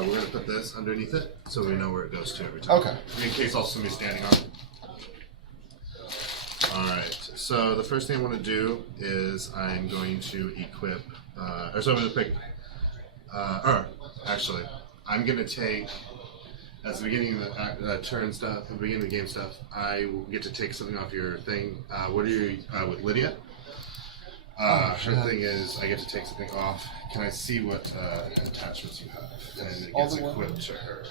we're going to put this underneath it so we know where it goes to every time. Okay. In case also somebody's standing on it. Alright, so the first thing I want to do is I'm going to equip, I'm going to pick, actually, I'm going to take, at the beginning of the turn stuff, at the beginning of the game stuff, I will get to take something off your thing. What are you, with Lydia? Her thing is, I get to take something off. Can I see what attachments you have? And it gets equipped to her.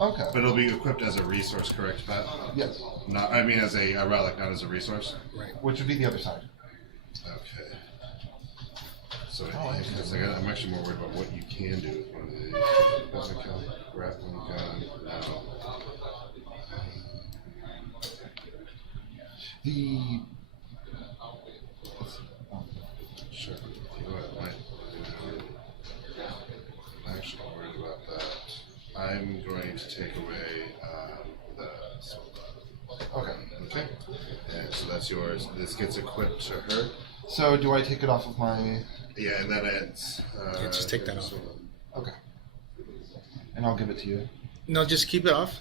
Okay. But it'll be equipped as a resource, correct, Pat? Yes. Not, I mean, as a relic, not as a resource. Right. Which would be the other side. Okay. So I'm actually more worried about what you can do with one of these. Grappling gun. No. Sure. You know what? I'm actually worried about that. I'm going to take away the soda. Okay. Okay. And so that's yours. This gets equipped to her. So do I take it off of my? Yeah, and then it's. Yeah, just take that off. Okay. And I'll give it to you. No, just keep it off.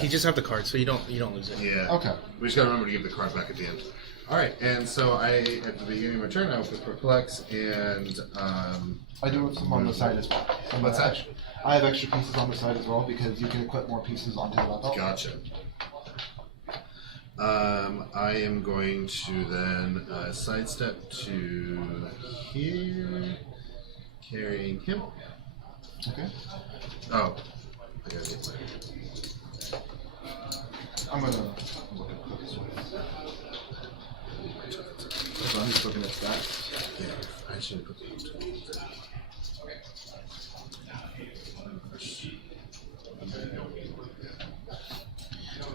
He just have the card, so you don't lose it. Yeah. Okay. We just gotta remember to give the card back at the end. All right, and so at the beginning of my turn, I will put Perplex, and I do have some on the side as well. What's that? I have extra pieces on the side as well because you can equip more pieces onto the laptop. Gotcha. I am going to then sidestep to here, carrying him. Okay. Oh, I gotta get my. I'm gonna look at this one. As long as he's looking at stats. Yeah, I should put these.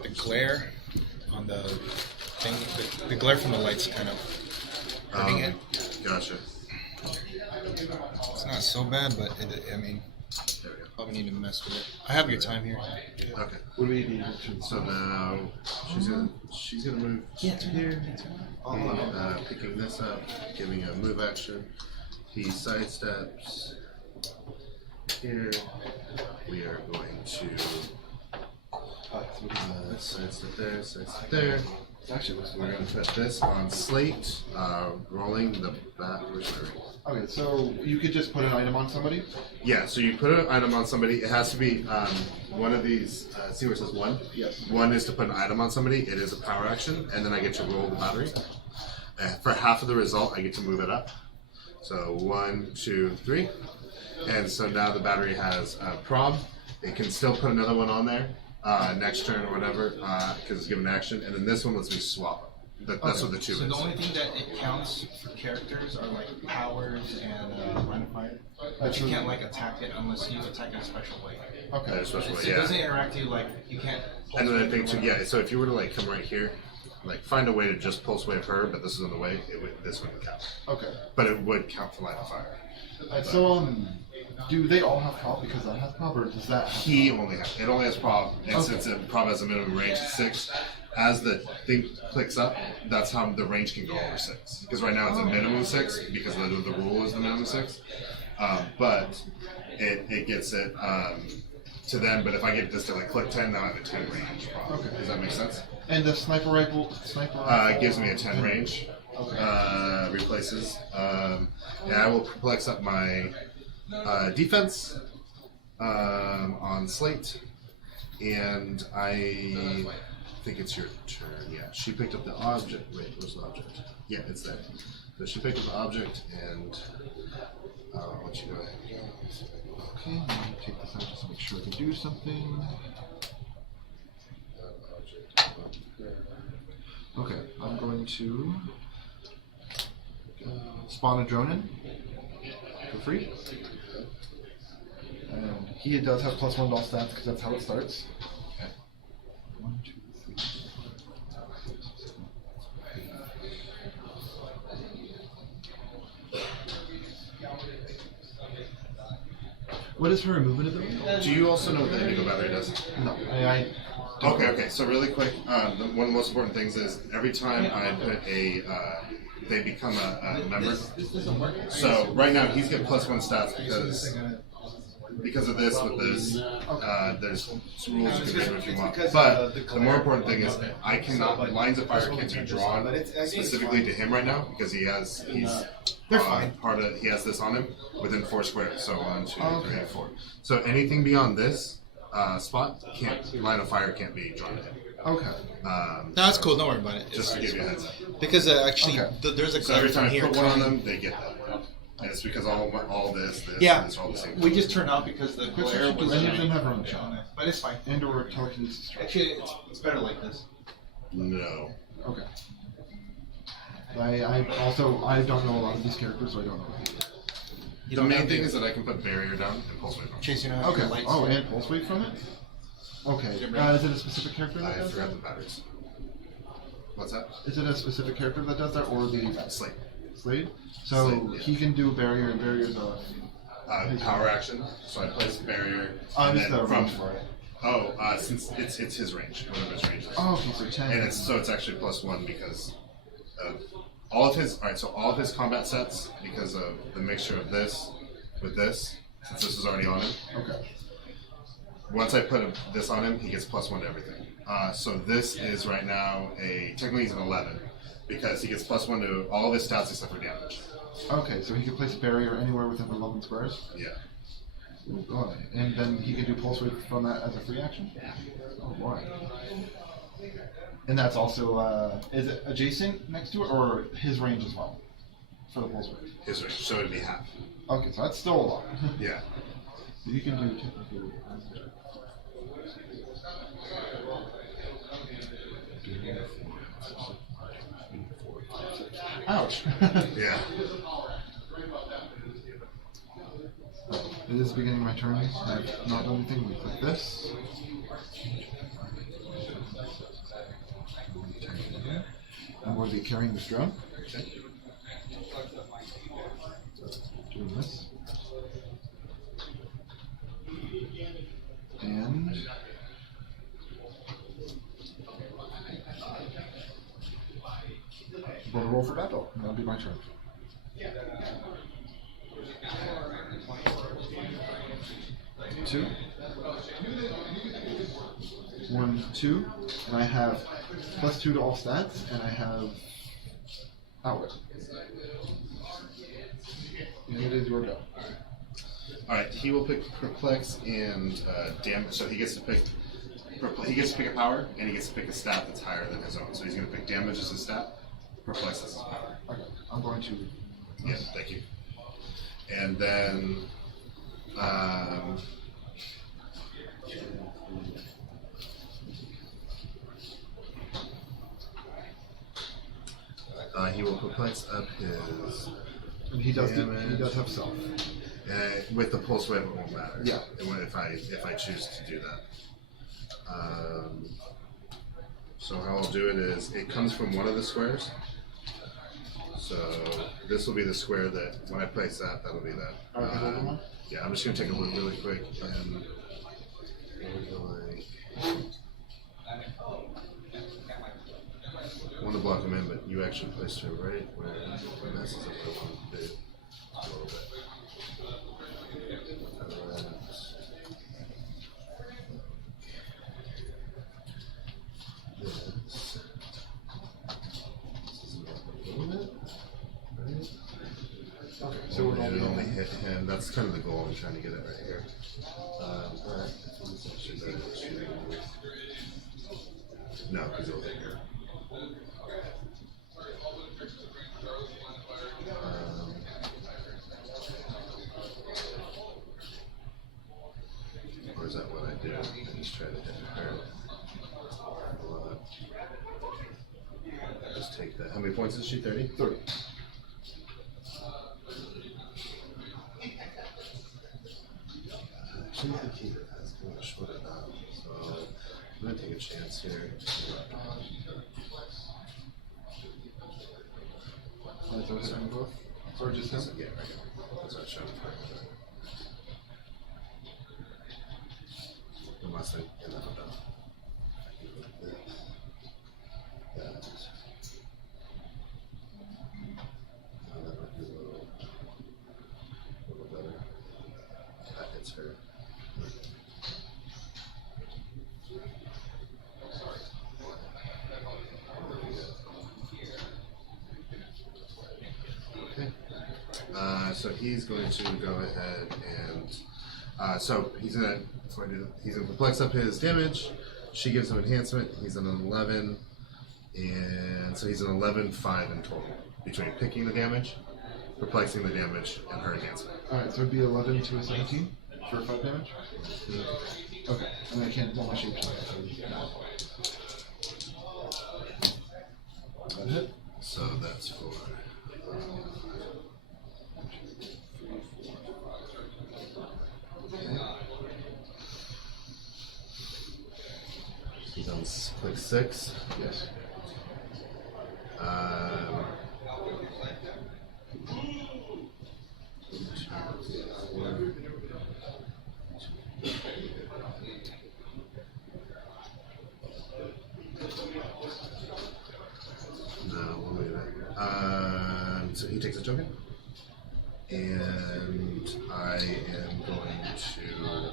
The glare on the thing, the glare from the light's kind of hurting it. Gotcha. It's not so bad, but I mean, There we go. probably need to mess with it. I have your time here. Okay. What do we need? So now she's gonna move to here. Picking this up, giving a move action. He sidesteps here. We are going to sidestep there, sidestep there. Actually, We're going to put this on slate, rolling the back. okay, so you could just put an item on somebody? Yeah, so you put an item on somebody. It has to be one of these. See where it says one? Yes. One is to put an item on somebody. It is a power action, and then I get to roll the battery. For half of the result, I get to move it up. So 1, 2, 3. And so now the battery has prob. It can still put another one on there next turn or whatever because it's given action. And then this one lets me swap. That's what the two So is. the only thing that it counts for characters are like powers and line of fire. But you can't like attack it unless you attack in a special way. Okay. Especially, So yeah. it doesn't interact with you like you can't. And then I think too, yeah. So if you were to like come right here, like find a way to just pulse wave her, but this is on the way, this wouldn't count. Okay. But it would count for line of fire. So do they all have prob because I have prob, or does that? Have He only has it only has prob, and Okay. since it prob has a minimum range of 6, as the thing clicks up, that's how the range can go over 6. Because right now it's a minimum of 6 because the rule is the minimum of 6. But it gets it to them. But if I get this to like click 10, now I have a 10 range prob. Okay. Does that make sense? And the sniper rifle. It gives me a 10 range. Okay. Replaces. And I will perplex up my defense on slate, and I think it's your turn. Yeah, she picked up the object. Wait, where's the object? Yeah, it's there. So she picked up the object, and I'll let you go ahead and go. Okay, I'm gonna take this out just to make sure I can do something. Okay, I'm going to spawn a drone in for free. And he does have +1 to all stats because that's how it starts. Okay. 1, 2, 3. What is her movement ability? Do you also know what the indigo battery does? No, I Okay. So really quick, one of the most important things is every time I put they become a member. This doesn't work. So right now he's got +1 stats because because of this with this, there's some rules you can make if you want. because, But the the more important thing is I cannot lines of fire can't be drawn But it's- I think it's specifically fine. to him right now because he's They're fine. part of he has this on him within 4 squares. So 1, 2, Okay. 3, 4. So anything beyond this spot line of fire can't be drawn to him. Okay. No, that's cool. Don't worry about it. Just to give you a heads up. Because actually, Okay. there's a So glare every time from I here. put one on them, they get that. And it's because all this, Yeah, and this are all the same. we just turned out because the glare was And you didn't have room shot. but it's fine. And or telekinesis check. Actually, it's better like this. No. Okay. I don't know a lot of these characters, so I don't know. The main thing is that I can put barrier down and pulse wave on. Chase, you know how Okay. your lights Oh, and pulse wave from it? Okay. Is it a specific character that I does forgot that? the batteries. What's that? Is it a specific character that does that, or the Slate. Slade? So Slade, yeah. he can do barrier, and barrier's a... Power action. So I place barrier. Just and the then from range for it. since it's his range, whatever his range is. Oh, okay, so 10. And it's actually +1 because of all of his. All right, so all of his combat sets because of the mixture of this with this. Since this is already on him. Okay. Once I put this on him, he gets +1 to everything. So this is right now technically he's an 11 because he gets +1 to all of his stats except for damage. Okay, so he can place a barrier anywhere within 11 squares? Yeah. Oh boy. And then he can do pulse wave from that as a free action? Oh boy. And that's also, is it adjacent next to it, or his range as well? For the pulse wave? His range, so it'd be half. Okay, so that's still a lot. Yeah. So you can do technically... Ouch! Yeah. It is beginning my turn. I've not done anything. We click this. And we'll be carrying this drum. Doing this. And we'll roll for battle. That'll be my turn. Two. 1, 2, and I have +2 to all stats, and I have outwit. And it is your go. Alright, he will pick perplex and damage. So he gets to pick a power and he gets to pick a stat that's higher than his own. So he's gonna pick damage as his stat, perplex as his power. Okay, I'm going to. Yeah, thank you. And then he will perplex up his And he does. damage. He does have self. With the pulse wave, it won't matter. Yeah. If I choose to do that. So how I'll do it is it comes from one of the squares. So this will be the square that when I place that, that'll be that. Alright, the other one? Yeah, I'm just gonna take a look really quick and I want to block him in, but you actually placed her right where it messes up the one bit a little bit. Okay, so we're It only only hit him. That's kind of the goal. I'm trying to get it right here. But it's actually better to... No, because it'll hit here. Or is that what I do? I just try to hit her. Just take that. How many points is she? 30? 30. Actually, I think he has kind of short enough, so I'm gonna take a chance here. Alright, so hit both. Or just him? Yeah, right here. That's what I'm showing for. Unless I end up with that. That might be a little better. That hits her. he's going to go ahead and so he's gonna perplex up his damage. She gives him enhancement. He's an 11, and so he's an 11-5 in total between picking the damage, perplexing the damage, and her enhancement. All right, so it'd be 11 to a 17 for 5 damage. Okay, and I can't roll my shape check. That hit. So that's for. He's on click 6. Yes. No, we'll leave it. So he takes a token, and I am going to.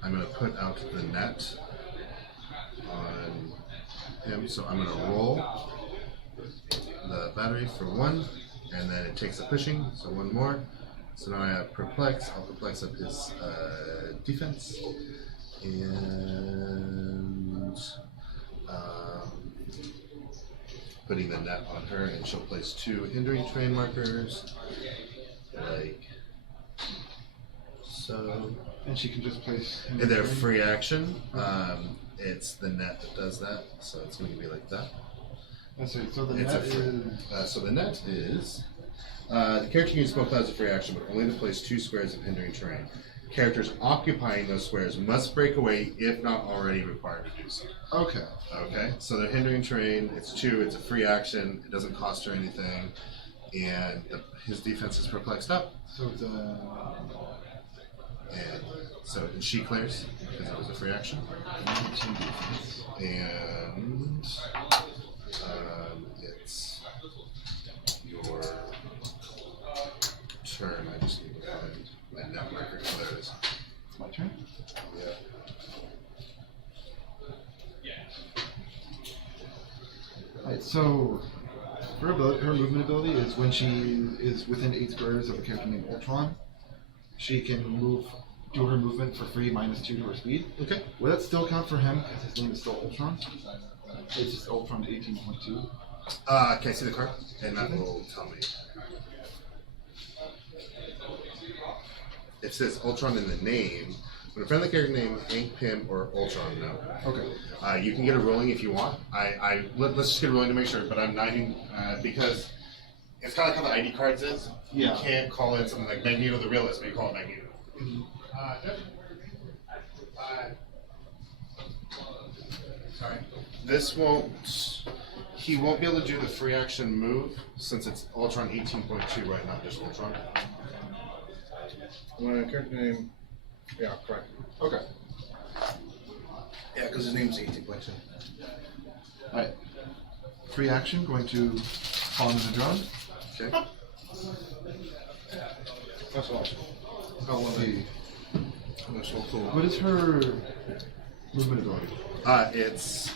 I'm going to put out the net on him, so I'm going to roll the battery for 1, and then it takes a pushing, so 1 more. So now I have perplex. I'll perplex up his defense, and putting the net on her, and she'll place 2 hindering terrain markers, like so. And she can just place. And they're free action. It's the net that does that, so it's going to be like that. Let's see. So the It's net a free, is. so the net is the character can use smoke clouds as a free action, but only to place 2 squares of hindering terrain. Characters occupying those squares must break away if not already required to do so. Okay. Okay, so they're hindering terrain. It's 2. It's a free action. It doesn't cost her anything, and his defense is perplexed up. So the. And so and she clears because it was a free action. And it's your turn. I just need to find my net marker clears. It's my turn. Yeah. Alright, so her movement ability is when she is within 8 squares of a character named Ultron, she can do her movement for free -2 to her speed. Okay. Will that still count for him because his name is still Ultron? It's just Ultron 18.2. Can I see the card? And that will tell me. It says Ultron in the name. When a friendly character named Hank, Pym, or Ultron, no. Okay. You can get a rolling if you want. Let's just get a rolling to make sure, but I'm 90 because it's kind of like how the ID cards is. Yeah. You can't call it something like Magneto the Realist, but you call it Magneto. Sorry. This won't. He won't be able to do the free action move since it's Ultron 18.2, right? Not just Ultron. Character name. Yeah, correct. Okay. Yeah, because his name's 18.2. Alright. Free action, going to fall into the drone. Okay. That's awesome. Let's see. That's so cool. What is her movement ability? It's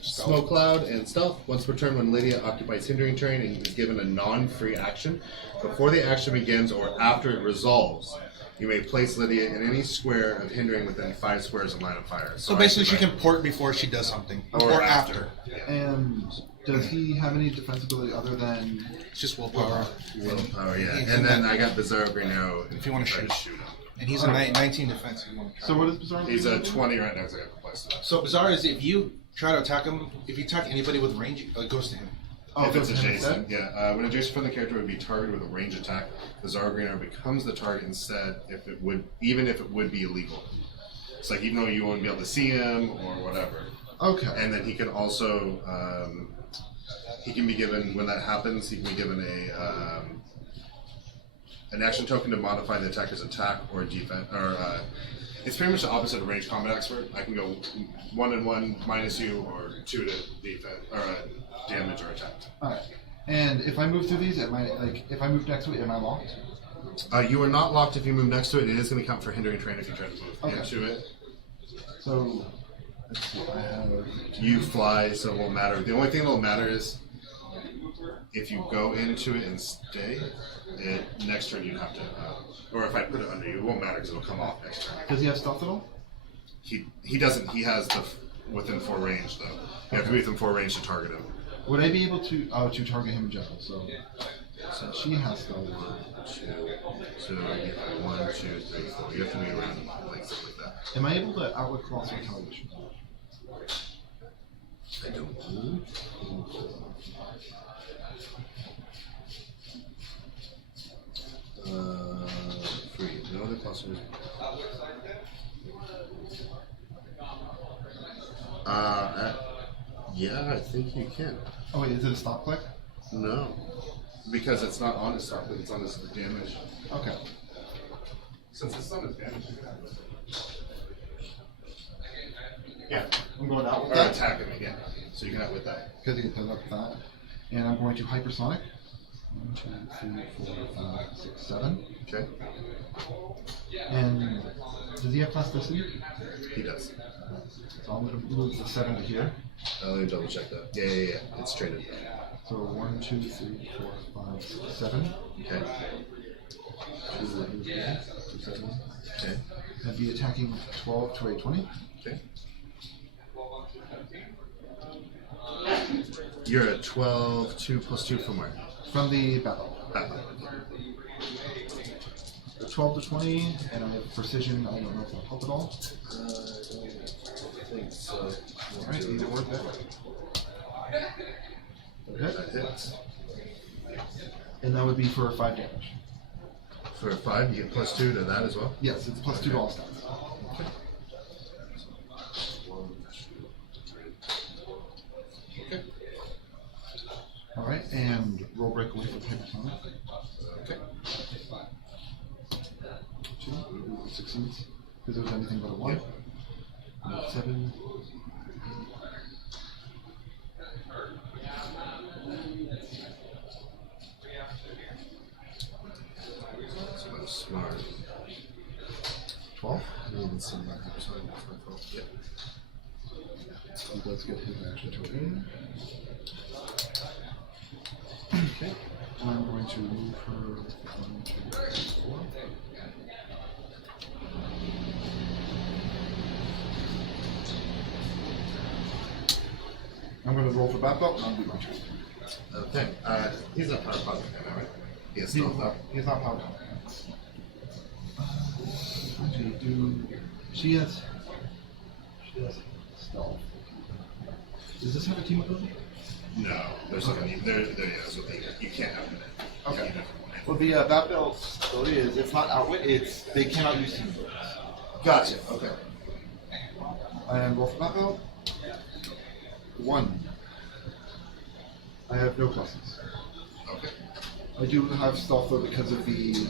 Smoke Cloud and Stealth. Once per turn, when Lydia occupies hindering terrain and is given a non-free action, before the action begins or after it resolves, you may place Lydia in any square of hindering within 5 squares of line of fire. So basically, she can port before she does something, or after. Yeah. And does he have any defense ability other than? It's just willpower. Willpower, yeah. Yeah, And then I got Bizarre Green Arrow. If you want to try shoot him. And he's a 19 defense. If you want to try. So what is Bizarre? He's a 20 right now because I got the plus. So bizarre is if you try to attack him, if you attack anybody with range, it goes to him. Oh, If it's goes to him adjacent, instead? yeah. When adjacent from the character would be targeted with a range attack, the Bizarre Green Arrow becomes the target instead, even if it would be illegal. It's like even though you wouldn't be able to see him or whatever. Okay. And then he can also he can be given when that happens. He can be given an action token to modify the attacker's attack or defense. Or it's pretty much the opposite of ranged combat expert. I can go 1-1 minus you or 2 to defense or damage or attack. Alright. And if I move through these, if I move next to it, am I locked? You are not locked if you move next to it. It is going to count for hindering terrain if you try to move Okay. into it. So Let's see, I have. You fly, so it won't matter. The only thing that will matter is if you go into it and stay, next turn you have to, or if I put it under you, it won't matter because it'll come off next turn. Does he have stealth at all? He doesn't. He has the within 4 range though. You have to be within 4 range to target him. Would I be able to target him in general? So she has stealth. 2, 1, 2, 3, 4. You have to move around like something like that. Am I able to outwit colossal retaliation? I don't know. 3. No other clusters. Yeah, I think you can. Oh wait, is it a stop click? No, because it's not on his stop, it's on his damage. Okay. Since it's on his damage, you can have it. Yeah, I'm going out with or that. attack him again. So you can have with that. Because he can up with that. And I'm going to hypersonic. 1, 2, 3, 4, 5, 6, 7. Okay. And does he have plasticity? He does. So I'm going to move the 7 to here. Let me double check that. Yeah. It's traded. So 1, 2, 3, 4, 5, 6, 7. Okay. 2, 7. Okay. And be attacking 12 to a 20. Okay. You're at 12, 2 plus 2 from where? From the battle. Battle. 12 to 20, and I have precision. I don't know if that'll help at all. I don't think so. Alright, either work that. That Okay. hits. And that would be for 5 damage. For 5, you get plus 2 to that as well? Yes, it's plus 2 to all stats. Okay. 1, 2, 3. Okay. Alright, and roll breakaway for hypersonic. Okay. 2, succeeds. Because it was anything but a 1. 7. So smart. 12. I didn't even see that. Sorry, that's my fault. Yep. He does get his action token. Okay. I'm going to move her 1, 2, 3, 4. I'm going to roll for bat belt and I'll do my turn. Okay. He's not power positive now, right? He has stealth up. He's not powered up. Actually, she has stealth. Does this have a team ability? No, there's nothing. That's what you can't have it. Okay. You know. Well, the bat belt's ability is it's not outwit. It's they cannot use team abilities. Gotcha. Okay. And roll for bat belt. 1. I have no pluses. Okay. I do have stealth though because of the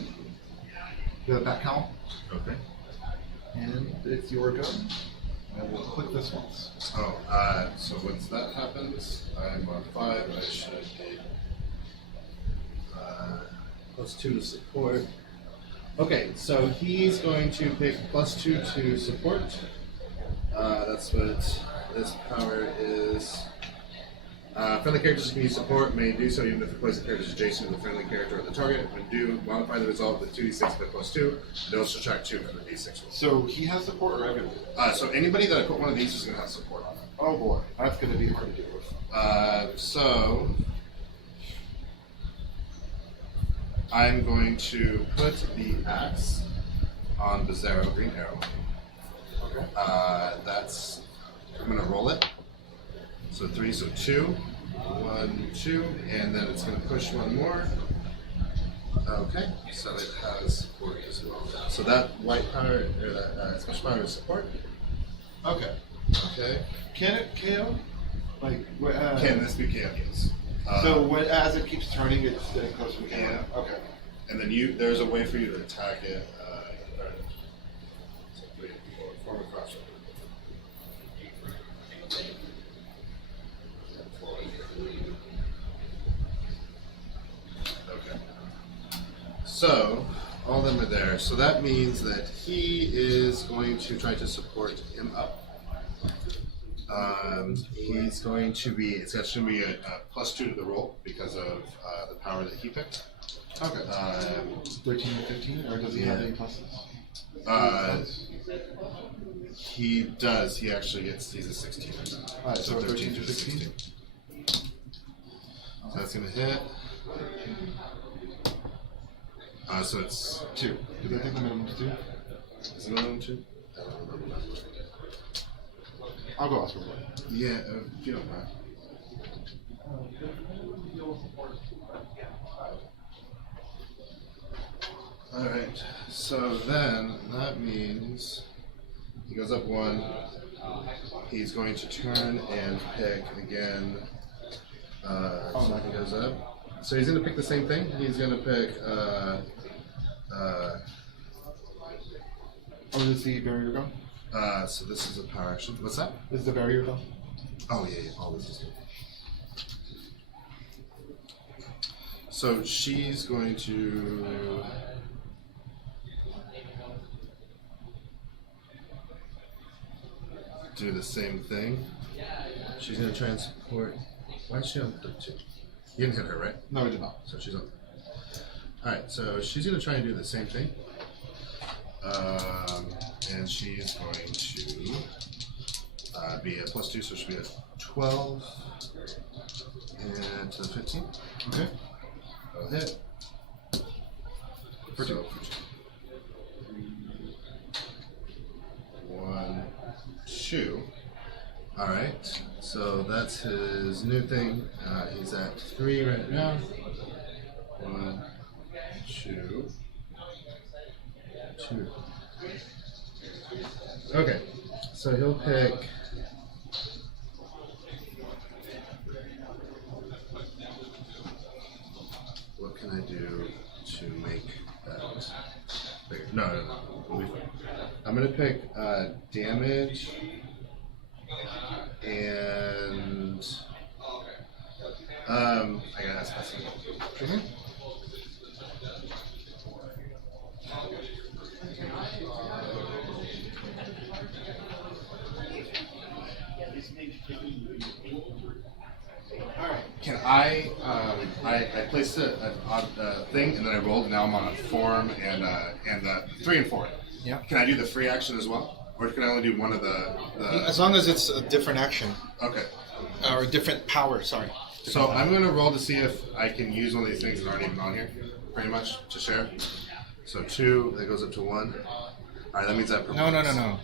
back cowl. Okay. And it's your go. I will click this once. Oh, so once that happens, I'm on 5. I should be plus 2 to support. Okay, so he's going to pick plus 2 to support. That's what this power is. Friendly characters can use support, may do so even if the place of character is adjacent to the friendly character or the target. When do, modify the result with 2d6 by plus 2. And also subtract 2 from the d6 roll. So he has support or everyone? So anybody that I put one of these is going to have support on it. Oh boy, that's going to be hard to deal with. So I'm going to put the axe on Bizarro Green Arrow. Okay. That's, I'm going to roll it. So 3, so 2, 1, 2, and then it's going to push 1 more. Okay, so it has support as well. So that white power, or that special power is support. Okay. Okay. Can it KO? Like, Can this be KO? Yes. so when, as it keeps turning, it's getting closer to KO? Yeah. Okay. And then there's a way for you to attack it. So 3, 4, form a crossover. Okay. So all of them are there. So that means that he is going to try to support him up. He's going to be. It's actually going to be a +2 to the roll because of the power that he picked. Okay. 13 and 15, or does he have any pluses? He does. He actually gets. He's a 16. Alright, so 13 to to 16. So that's going to hit. So it's 2. Because I think the minimum is 2. Is it minimum 2? I don't remember. I'll go ask for it. Yeah, if you don't mind. Alright, so then that means he goes up 1. He's going to turn and pick again. So he goes up. So he's going to pick the same thing. He's going to pick. Oh, is the barrier gone? So this is a power action. What's that? Is the barrier gone? Oh yeah, all this is good. So she's going to do the same thing. She's going to try and support. Why is she on 13? You didn't hit her, right? No, I did not. So she's on. Alright, so she's going to try and do the same thing. And she's going to be a +2, so she'll be a 12. And to the 15. Okay. I'll hit. For 2. 1, 2. Alright, so that's his new thing. He's at 3 right now. 1, 2, 2. Okay, so he'll pick. What can I do to make that bigger? No. We'll be fine. I'm gonna pick damage and I gotta ask myself. Mm-hmm. Can I placed an odd thing and then I rolled and now I'm on a form and 3 and 4. Yeah. Can I do the free action as well? Or can I only do one of the As long as it's a different action Okay. or a different power. Sorry. So I'm gonna roll to see if I can use one of these things that aren't even on here, pretty much, to share. So 2, that goes up to 1. Alright, that means I No.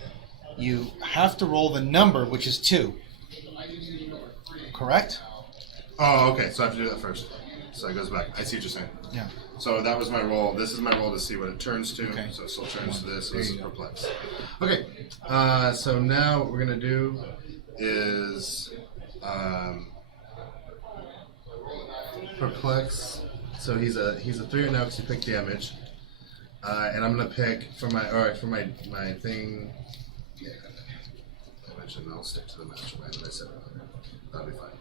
You have to roll the number, which is 2. Correct? Oh, okay, so I have to do that first. So it goes back. I see what you're saying. Yeah. So that was my roll. This is my roll to see what it turns to. Okay. So it still turns to this. So There this you is go. perplex. Okay. So now what we're gonna do is perplex. So he's a 3 right now because he picked damage. And I'm gonna pick for my thing. Yeah. I mentioned I'll stick to the mastermind that I said earlier. That'll be fine.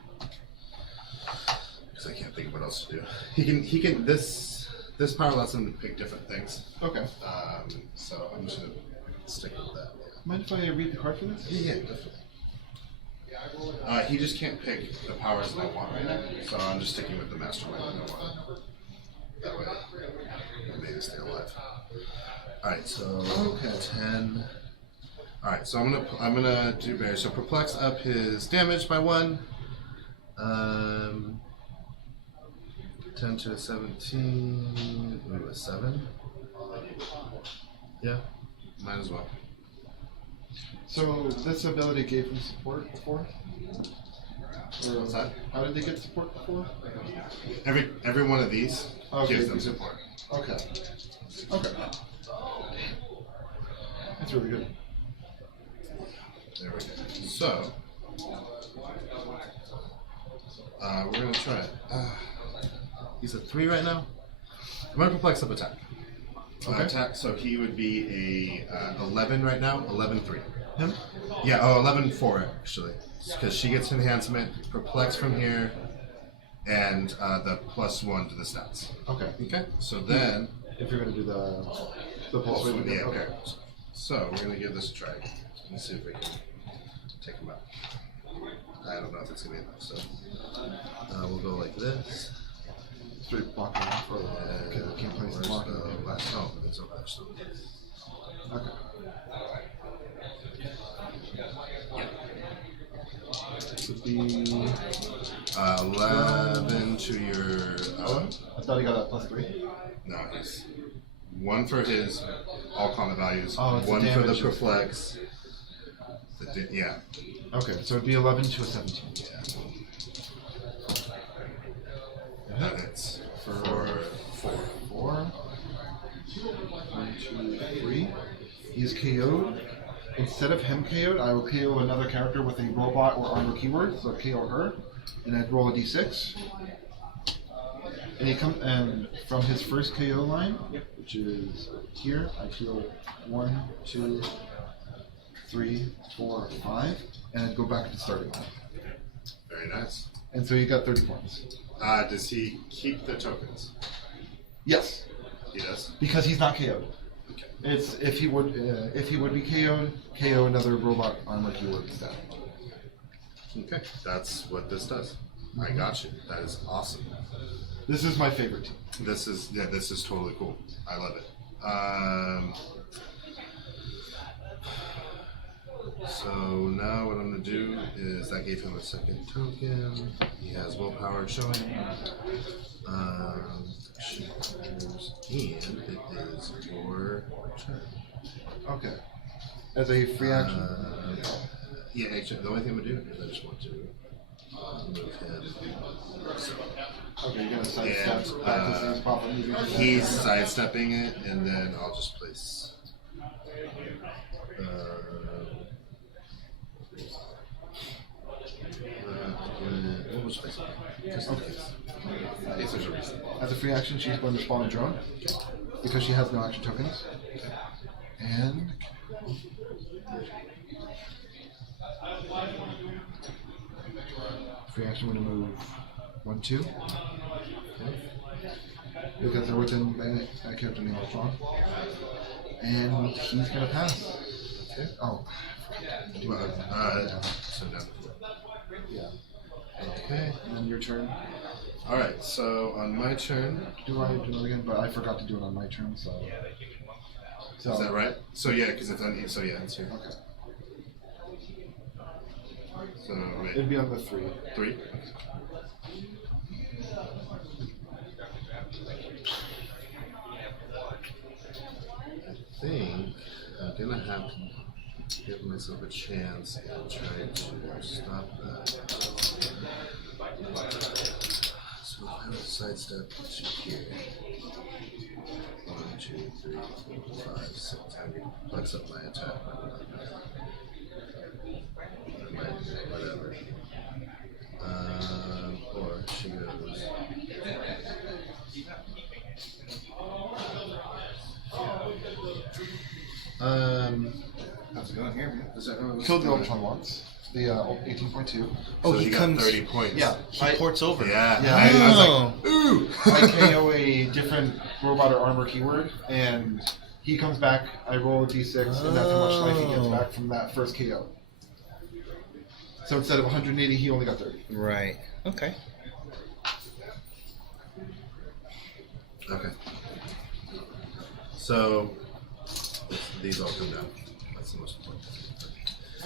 Because I can't think of what else to do. He can this power allows him to pick different things. Okay. So I'm just gonna stick with that. Mind if I read the card for this? Yeah, definitely. He just can't pick the powers that I want right now, so I'm just sticking with the mastermind that I want. That way, maybe stay alive. All right, so 10. All right, so I'm gonna do bear. So perplex up his damage by 1. 10 to 17. Ooh, a 7. Yeah, might as well. So this ability gave him support before? Or What's that? how did they get support before? Every one of these gives them because support. Okay. Okay. That's really good. There we go. So we're gonna try it. He's a 3 right now. I'm gonna perplex up attack. Okay. Attack. So he would be a 11 right now. 11-3. Him? Yeah. Oh, 11-4 actually, because she gets enhancement, perplex from here, and the +1 to the stats. Okay. Okay. So then. If you're gonna do the pulse wave again. Yeah. Okay. So we're gonna give this a try. Let's see if we can take him out. I don't know if it's gonna be enough. So we'll go like this. Straight blocking off, or can't place the blocking. Oh, it's over there. So. Okay. This would be 11 to your. I thought he got a +3. No, he's 1 for his all combat values. Oh, it's 1 the for the damage. perplex. Yeah. Okay, so it'd be 11 to a 17. Yeah. And it's for 4. 4. 1, 2, 3. He's KO'd. Instead of him KO'd, I will KO another character with a robot or armor keyword, so KO her, and I'd roll a d6. And he comes, and from his first KO line, which is here, I heal 1, 2, 3, 4, 5, and I'd go back to the starting line. Very nice. And so you got 30 points. Does he keep the tokens? Yes, He does. because he's not KO'd. Okay. It's if he would be KO'd, KO another robot armor keyword instead. Okay. That's what this does. I got you. That is awesome. This is my favorite team. This is totally cool. I love it. So now what I'm gonna do is that gave him a second token. He has willpower showing. Shooters, and it is your turn. Okay. As a free action. Yeah, actually, the only thing I'm gonna do is I just want to move him. Okay, you're gonna sidestep And, back to the same spot from you. He's sidestepping it, and then I'll just place. We'll just place it. Just in case. In case there's a reason. As a free action, she's going to spawn a drone because she has no action tokens. And free action, I'm going to move 1, 2. Because they're within that character name of strong. And he's going to pass. Okay. Oh. So down to 4. Yeah. Okay. And then your turn. Alright, so on my turn. Do I do it again? But I forgot to do it on my turn, so. Is that right? So yeah, because it's on. So yeah, it's here. Okay. So wait. It'd be on the 3. 3. I think I'm gonna have to give myself a chance and try to stop that. So I will sidestep to here. 1, 2, 3, 4, 5, 6. I can flex up my attack. Whatever. Or she goes. How's it going here, man? Is that how it Killed the Ultron once. The 18.2. Oh, so he he got comes. 30 points. Yeah. He ports over. Yeah. Yeah. I was Oh. like, ooh. I KO a different robot or armor keyword, and he comes back. I roll a d6, and that's how much life he gets back from that first KO. So instead of 180, he only got 30. Right. Okay. Okay. So these all come down. That's the most important.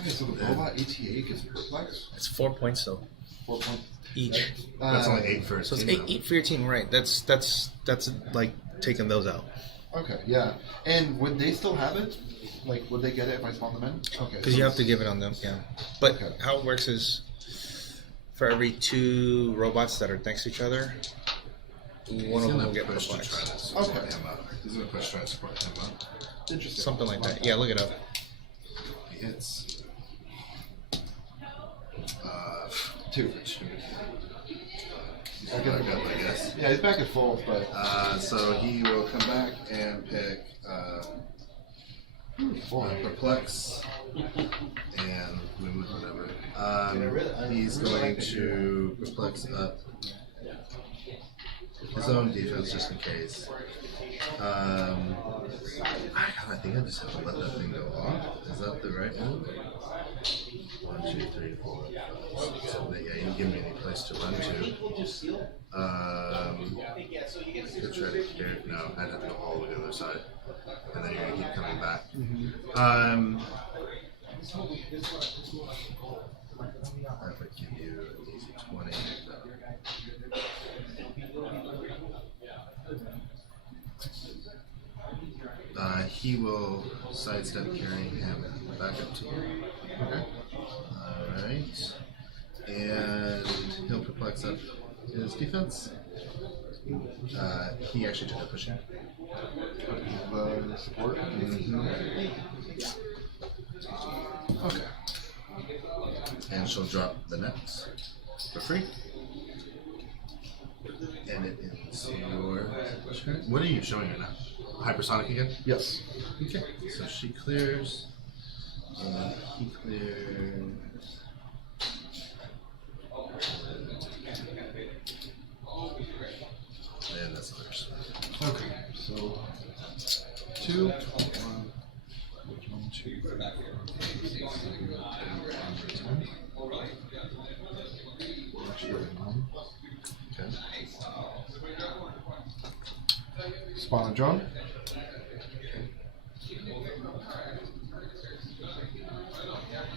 Okay, so the robot ATA gets perplex. It's 4 points though 4 points. each. That's only 8 for a So it's team. eight for your team, right? That's like taking those out. Okay, yeah. And would they still have it? Like, would they get it if I spawn them in? Okay. Because you have to give it on them, yeah. But Okay. how it works is for every 2 robots that are next to each other, one of them will get push to try to perplexed. support Okay. him up. He's gonna push to try to support him up. Interesting. Something like that. Yeah, look it up. He hits. 2. He's back up, I guess. Yeah, he's back at full, but So he will come back and pick perplex and whatever. He's going to perplex up his own defense just in case. I think I just have to let that thing go off. Is that the right move? 1, 2, 3, 4, 5, 6, 7, 8. Yeah, you didn't give me any place to run to. Could try to carry. No, I'd have to go all the way to the other side, and then you're gonna keep coming back. If I give you an easy 20. He will sidestep carrying him back up to you. Okay. Alright. And he'll perplex up his defense. He actually took a pushing. The support. Okay. And she'll drop the nets for free. And it is your turn. What are you showing her now? Hypersonic again? Yes. Okay. So she clears. And he clears. And that's others. Okay. So 2, 1, 2, 3, 4, 5, 6, 7, 8, 9, 10. We're actually at 9. Okay. Spawn and John.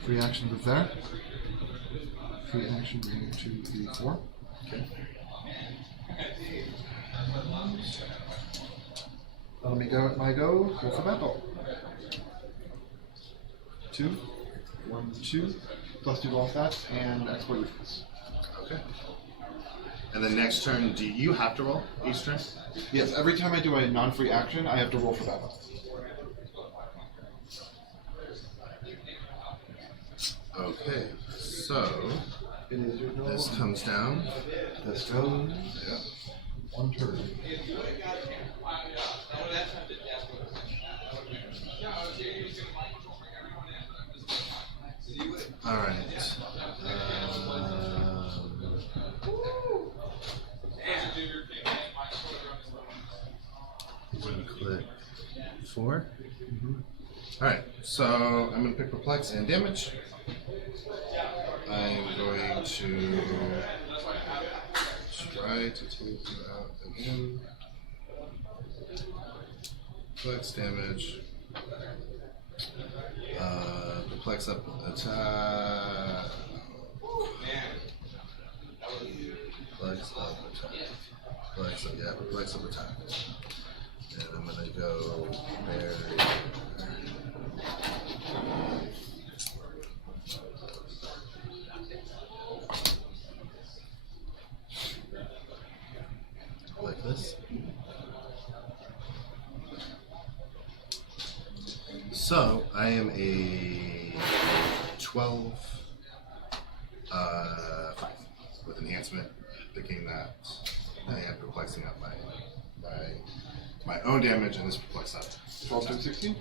Free action move there. Free action 1, 2, 3, 4. Okay. Let me go at my go for battle. 2, 1, 2. Plus 2 off that and exploit weakness. Okay. And the next turn, do you have to roll each turn? Yes, every time I do a non-free action, I have to roll for battle. Okay. So It is your go. this comes down. This goes. Yeah. 1 turn. All right. I'm going to click 4. All right. So I'm going to pick perplex and damage. I'm going to try to take you out again. Perplex damage. Perplex up attack. Perplex up attack. Perplex up, yeah, perplex up attack. And I'm gonna go there. Like this. So I am a 12, 5 with enhancement, picking that I am perplexing up my own damage and this perplex up. 12 to 16.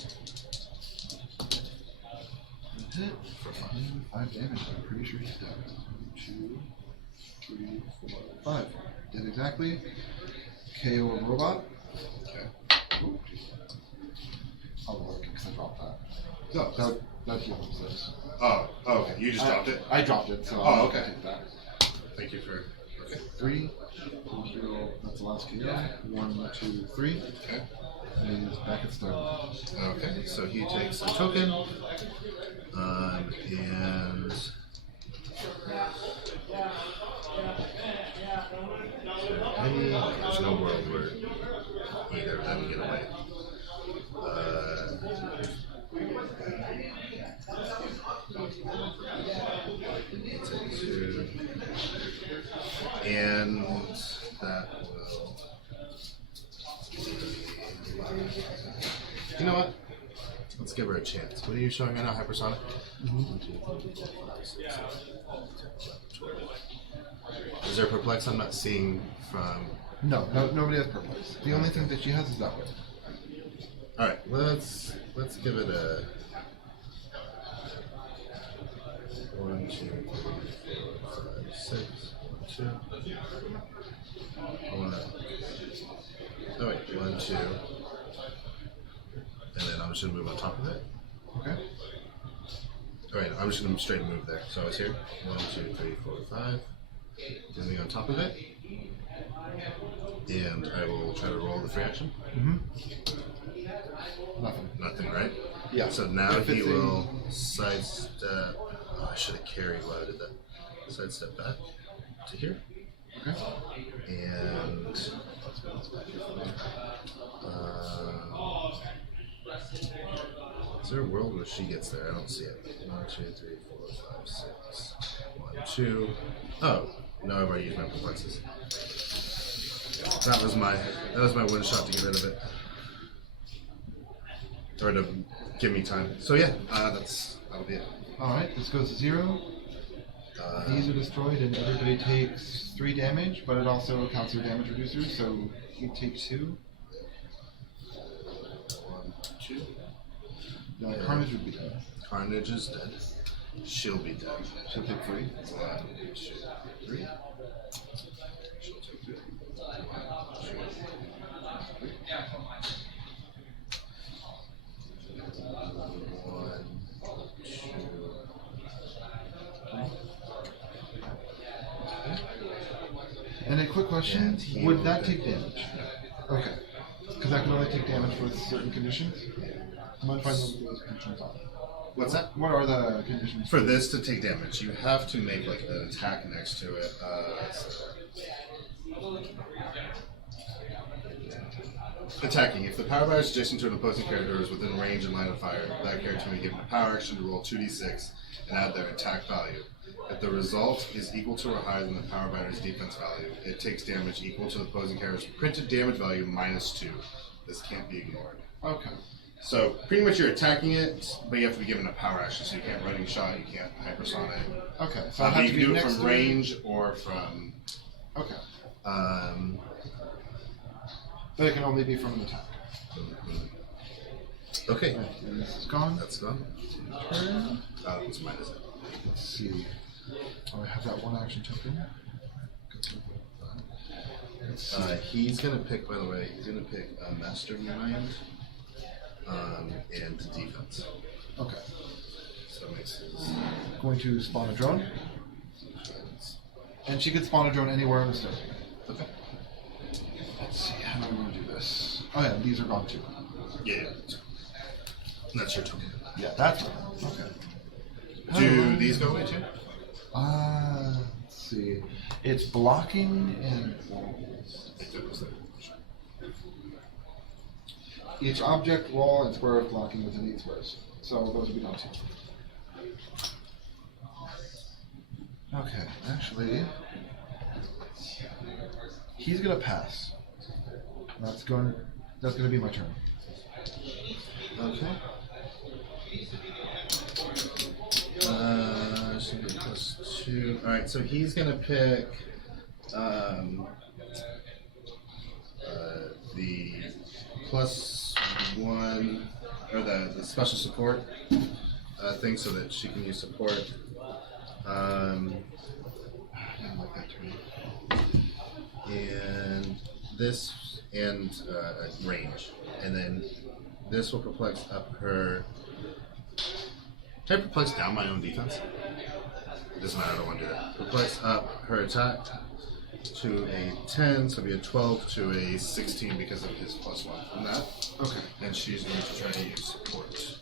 Hit For 5. 5 damage. I'm pretty sure he's dead. 2, 3, 4, 5. Did exactly. KO a robot. Okay. Ooh. I'll look because I dropped that. No, that heals this. Oh, okay. You just dropped it? I dropped it, so Oh, I'll okay. take that. Thank you for. Okay. 3. That's the last KO. 1, 2, 3. Okay. And he's back at start. Okay. So he takes a token. And. There's no world where either of them get away. Take 2. And that will. You know what? Let's give her a chance. What are you showing right now? Hypersonic? 1, 2, 3, 4, 5, 6, 7, 8, 9, 10, 11, 12. Is there perplex I'm not seeing from? No, nobody has perplex. The only thing that she has is that one. All right, let's give it a 1, 2, 3, 4, 5, 6, 1, 2, 1. Oh wait, 1, 2, and then I'm just gonna move on top of it. Okay. All right, I'm just gonna straight move there. So I was here. 1, 2, 3, 4, 5. Moving on top of it. And I will try to roll the free action. Nothing. Nothing, right? Yeah. So now If he it's will sidestep. Oh, I should have carried while I did that. Sidestep back to here. Okay. And is there a world where she gets there? I don't see it. 1, 2, 3, 4, 5, 6. 1, 2. Oh, no, I've already used my perplexes. That was my one shot to get rid of it. Or to give me time. So yeah, that'll be it. Alright, this goes to 0. These are destroyed and everybody takes 3 damage, but it also counts their damage reducer, so you take 2. 1, 2. Carnage would be dead. Carnage is dead. She'll be dead. She'll take 3. 1, 2, 3. She'll take 3. 1, 2, 3. And a quick question, would that take damage? Okay. Because I can only take damage with certain conditions. I'm going to find what those conditions are. What's that? What are the conditions? For this to take damage, you have to make like an attack next to it. Attacking. If the power bar is adjacent to an opposing character is within range and line of fire, that character may be given a power action to roll 2d6 and add their attack value. If the result is equal to or higher than the power binder's defense value, it takes damage equal to the opposing character's printed damage value -2. This can't be ignored. Okay. So pretty much you're attacking it, but you have to be given a power action, so you can't running shot, you can't hypersonic. Okay. So I have You to can be do it next from to range or from. Okay. But it can only be from an attack. Okay. Right, and this is gone. That's gone. Turn. It's minus it. Let's see. Oh, I have that one action token. Let's see. He's gonna pick. By the way, he's gonna pick Mastermind and defense. Okay. So it makes his. Going to spawn a drone. And she could spawn a drone anywhere in the store. Okay. Let's see, how do we want to do this? Oh yeah, these are gone too. Yeah. That's your token. Yeah, that's right. Okay. Do these go away too? Let's see. It's blocking and walls. Each object, wall, and square of blocking within 8 squares. So those would be gone too. Okay, actually, he's gonna pass. That's gonna be my turn. Okay. Should be +2. Alright, so he's gonna pick the +1 or the special support thing so that she can use support. I didn't like that turn. And this and range. And then this will perplex up her. Can I perplex down my own defense? It doesn't matter, I don't want to do that. Perplex up her attack to a 10, so it'll be a 12 to a 16 because of his +1 from that. Okay. And she's going to try to use support.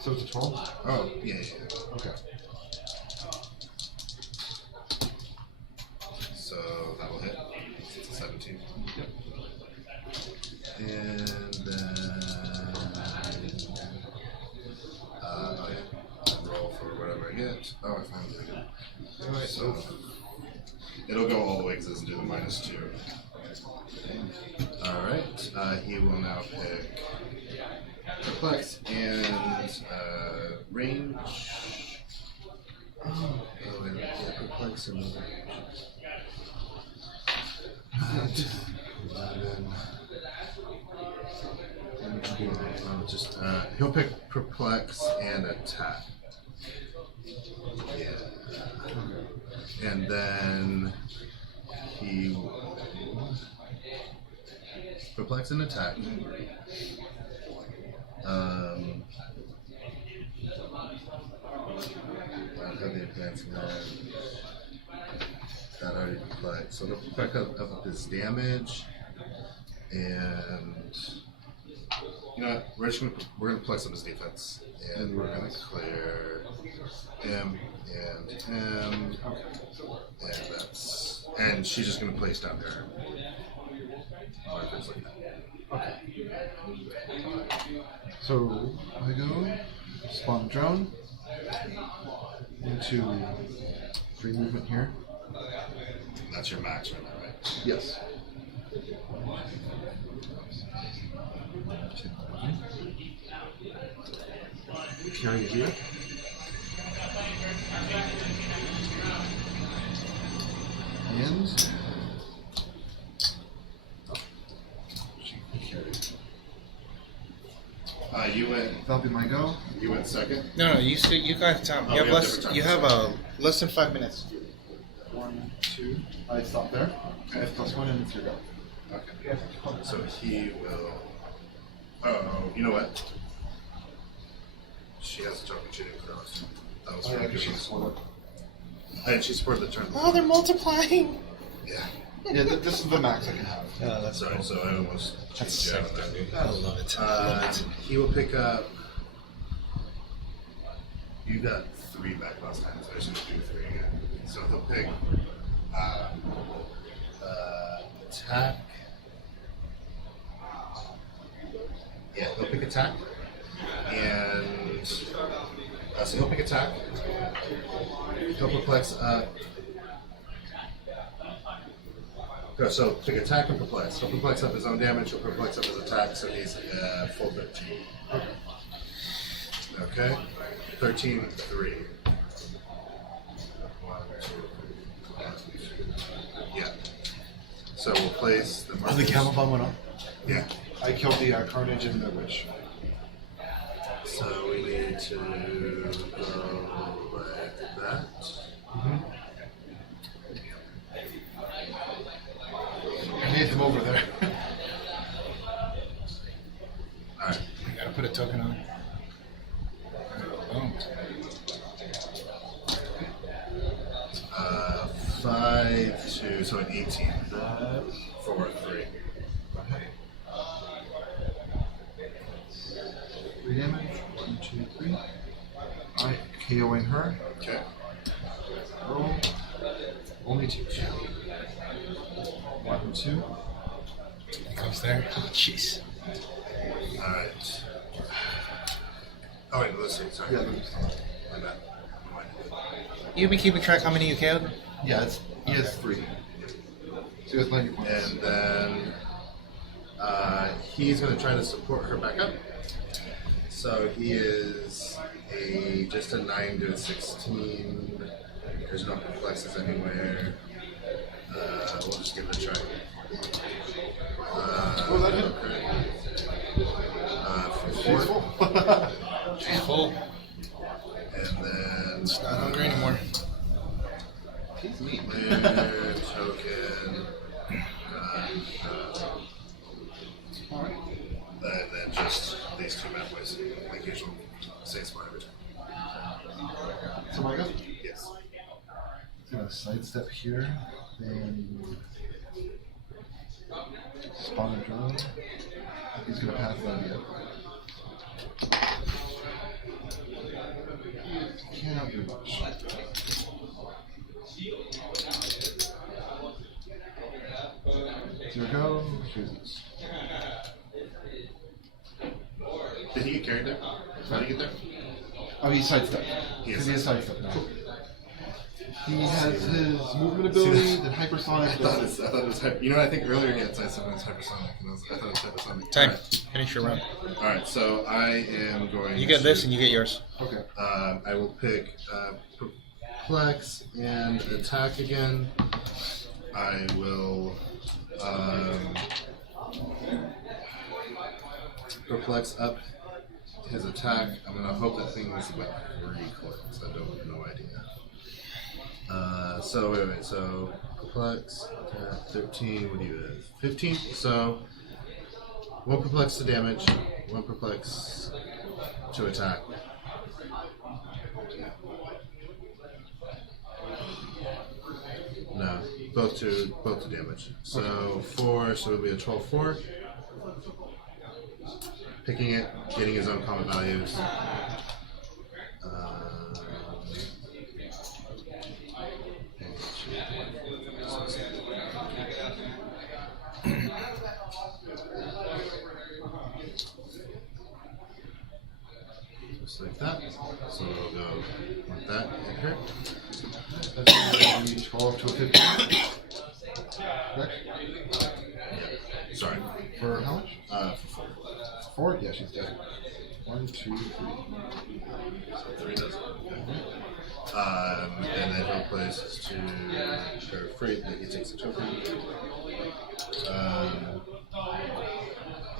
So it's a 12? Oh, yeah. Okay. So that'll hit. It's a 17. Yep. And then. Oh yeah. Roll for whatever I get. Oh, I found it again. Alright, so. It'll go all the way because it doesn't do the -2. Alright. He will now pick Perplex and range. Oh, wait, yeah, Perplex and range. 11. He'll pick Perplex and attack. Yeah. And then he will Perplex and attack. and then that already played. So they'll back up his damage, and you know what? We're gonna flex up his defense, and we're gonna clear him and him, and she's just gonna place down her markers like that. Okay. So I go spawn drone into free movement here. That's your max right now, right? Yes. Carry it here. And You went. that'll be my go. You went second. No, you guys have time. Oh, You have we have less. different You times. have less than 5 minutes. 1, 2. I stop there. I have +1 and it's your go. Okay. So he will. Oh, you know what? She has a token she didn't cross. That was really good. And she supported the turn. Oh, they're multiplying. Yeah. Yeah, this is the max I can have. Oh, that's Sorry, so I almost That's cheated you sick, out of dude. that. I love it. I love it. He will pick up. You got 3 backboss times. I should do 3 again. So he'll pick attack. Yeah, he'll pick attack. And so he'll pick attack. He'll perplex up. So pick attack and perplex. He'll perplex up his own damage. He'll perplex up his attack. So he's full 13. Okay. 13, 3. 1, 2, 3. Yeah. So we'll place the. Oh, the gamma bomb went off. Yeah. I killed the Carnage and the Witch. So we need to go like that. I made them over there. Alright. You gotta put a token on it. Boom. 5 to so an 18. 4, 3. 3 damage. 1, 2, 3. Alright, KOing her. Okay. Roll. Only 2. 1, 2. It goes there. Oh, jeez. Alright. Oh wait, let's see. Sorry. Yeah, there's- My bad. You be keeping track how many you killed? yeah, he has 3. So he has 90 points. And then he's going to try to support her back up. So he is just a 9 to a 16. There's no complexes anywhere. We'll just give it a try. was that him? Okay. 4. She's full. And then It's not hungry anymore. He's neat. clear, token. And then just these 2 map ways, like usual. Say smart every time. So my go. Yes. He's gonna sidestep here, then spawn a drone. He's gonna pass that yet. Cannot do much. Here go. Here's this. Did he get carried there? How did he get there? Oh, he's sidestepped. He is He is sidestepped now. He has his movement ability, then hypersonic. I thought it was hyper. You know what? I think earlier he had said something was hypersonic, and I thought it was hypersonic. Time. Alright. Finish your run. Alright, so I am going You get this to, and you get yours. Okay. I will pick perplex and attack again. I will perplex up his attack. I'm gonna hope that thing is about 3 clicks. I don't have no idea. So wait. So perplex, attack, 13. What do you have? 15. So 1 perplex to damage, 1 perplex to attack. Both to damage. So 4, so it'll be a 12-4. Picking it, getting his own common values. Just like that. So we'll go like that and hurt. That's going to be 12 to a 15. Correct? Yeah. Sorry. For how much? For 4? Yeah, she's dead. 1, 2, 3. 3 does it. Okay. And then he plays to or afraid that he takes a token.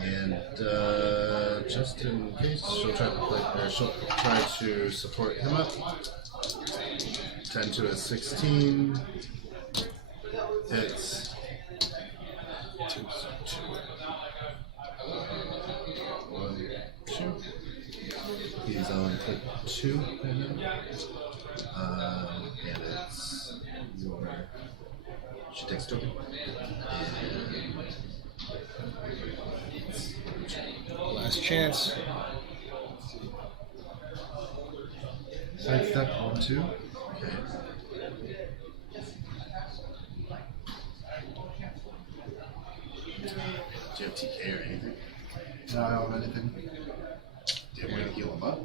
And just in case, she'll try to support him up. 10 to a 16. Hits. 1, 2. He's on click 2 right now. And it's your. She takes token. Last chance. Sidestep 1, 2. Okay. Do you have TK or anything? No, I don't have anything. Do you have a way to heal him up?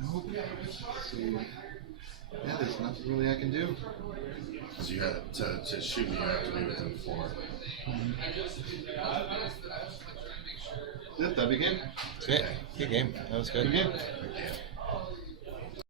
Nope. Let's see. Yeah, there's nothing really I can do. Because you have to shoot me, you have to be within 4. Yep, that'd be good. That's it. Good game. That was good. Good game. Okay.